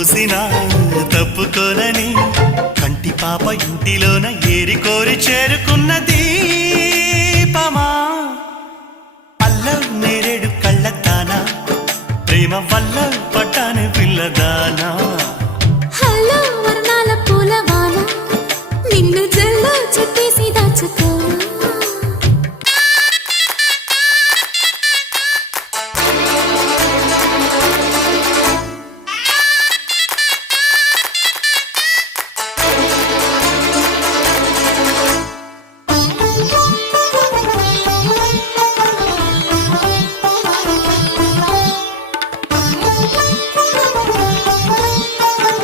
మూసినా తప్పుకోనని కంటి పాప ఇంటిలోన ఏరి కోరి చేరుకున్న దీపమా అల్లం నేరేడు కళ్ళతానా ప్రేమ వల్ల పట్టాను పిల్లదానా